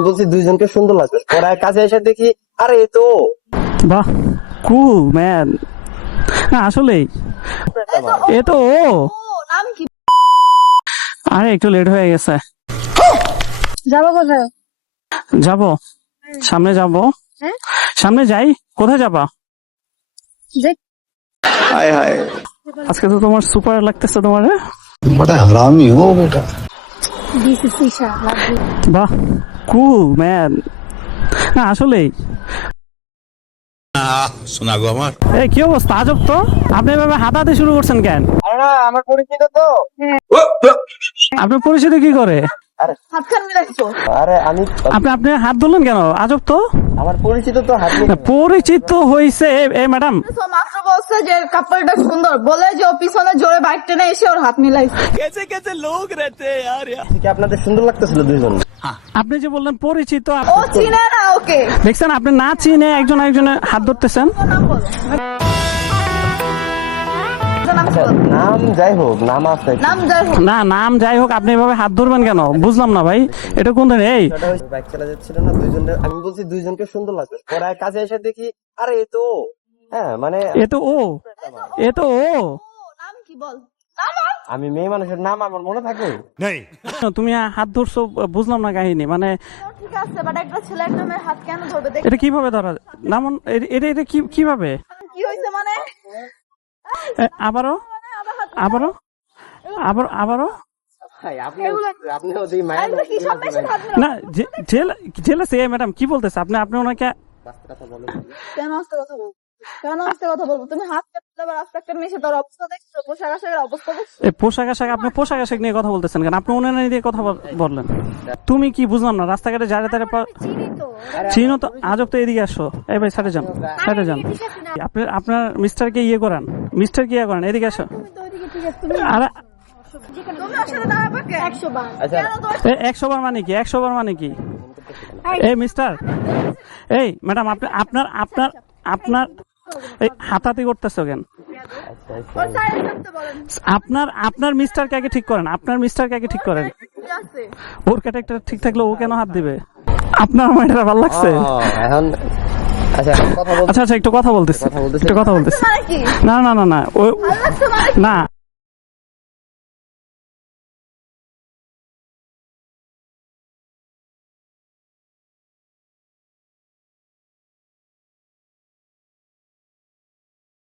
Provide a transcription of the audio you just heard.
আমি বলছি দুইজনকে সুন্দর লাগবে, পরে কাছে এসে দেখি আরে এ তো বাহ, কুল ম্যান। না আসলেই এ তো ও। নাম কি? আরে একটু লেট হয়ে গেছে। যাবো কোথায়? যাব, সামনে যাব। হ্যাঁ? সামনে যাই। কোথায় যাবা? দেখ, হায় হায়। আজকে তো তোমার সুপার লাগতেছে তোমার। बड़ा हरामी हो बेटा। This is Isha, love you. বাহ, কুল ম্যান। না আসলেই सुना गो আমার এই কি অবস্থা? আজব তো, আপনি এভাবে হাতাহাতি শুরু করছেন কেন? আরে না, আমার পরিচিত তো। আপনার পরিচিত কি করে? হাত খান মিলাইছো? আরে আমি আপনি হাত ধরলেন কেন? আজব তো। আমার পরিচিত তো হাত না, পরিচিত হইছে এ ম্যাডাম। তো মাত্র বলছে যে কাপড়টা সুন্দর, বলে যে ও পিছনে জোরে বাইক টেনে এসে ওর হাত মিলাইছে। কি আপনাদের সুন্দর লাগতেছিল দুইজন? আপনি যে বললেন পরিচিত, ও চিনে না ওকে। দেখছেন আপনি না চিনে একজন একজনের হাত ধরতেছেন। ওর নাম বলো। ওর নাম আচ্ছা, বলো। নাম যাই হোক, নাম আছে। নাম যাই হোক। না নাম যাই হোক, আপনি এভাবে হাত ধরবেন কেন? বুঝলাম না ভাই, এটা কোন দিন? এই বাইক চালা যাচ্ছিল না দুইজনের, আমি বলছি দুইজনকে সুন্দর লাগবে, পরে কাছে এসে দেখি আরে এ তো হ্যাঁ মানে এ তো ও, এ তো ও। ও নাম কি বল? নাম আর? আমি মেয়ে মানুষের নাম আমার মনে থাকে। তুমি হাত ধরছো, বুঝলাম না কাহিনী মানে। ঠিক আছে, বাট একটা ছেলে একটা মেয়ের হাত কেন ধরবে? দেখ এটা কিভাবে ধরা? না এটা এটা কিভাবে? কি হইছে মানে? আবারও আবারও আবারও ভাই আপনি আপনি ওই মায়া এগুলো কি সামনে এসে হাত মিলাও? না জেলাসি ম্যাডাম কি বলতেছে? আপনি ওনাকে কথা বলো। কেন আস্তে কথা বলবো? কেন আস্তে কথা বলবো? তুমি হাত কাটতে আবার আস্তে একটা মেশে তোর অবস্থা দেখছো? পোশাক আশাকের অবস্থা দেখছো? এই পোশাক আশাক, আপনি পোশাক আশাক নিয়ে কথা বলতেছেন কেন? আপনি ওনার নিয়ে কথা বললেন। তুমি কি বুঝলাম না, রাস্তাঘাটে যারে তারে চিনি তো। চিনো তো? আজব তো, এদিকে আসো। এই ভাই সাইডে যান, সাইডে যান। আপনার মিস্টারকে ইয়ে করান, মিস্টার কি ইয়ে করান, এদিকে আসো। তুমি তো ওইদিকে ঠিক আছে, তুমি আরে তুমি ওর সাথে দাঁড়াবে কে? 100 বার। আচ্ছা। কেন তোমার 100 বার মানে কি? 100 বার মানে কি? এই মিস্টার, এই ম্যাডাম, আপনার আপনার আপনার এই হাতাহাতি করতেছো কেন? ওর সাইডে থাকতে বলেন? আপনার মিস্টারকে আগে ঠিক করেন, আপনার মিস্টারকে আগে ঠিক করেন। ঠিক আছে। ওর ক্যারেক্টার ঠিক থাকলে ও কেন হাত দিবে? আপনার আমার এটা ভালো লাগছে। এখন আচ্ছা কথা বল। আচ্ছা একটু কথা বলতেছি, কথা বলতেছি। একটু কথা বলতেছি। মানে কি? না ও ভালো লাগছে মানে কি? না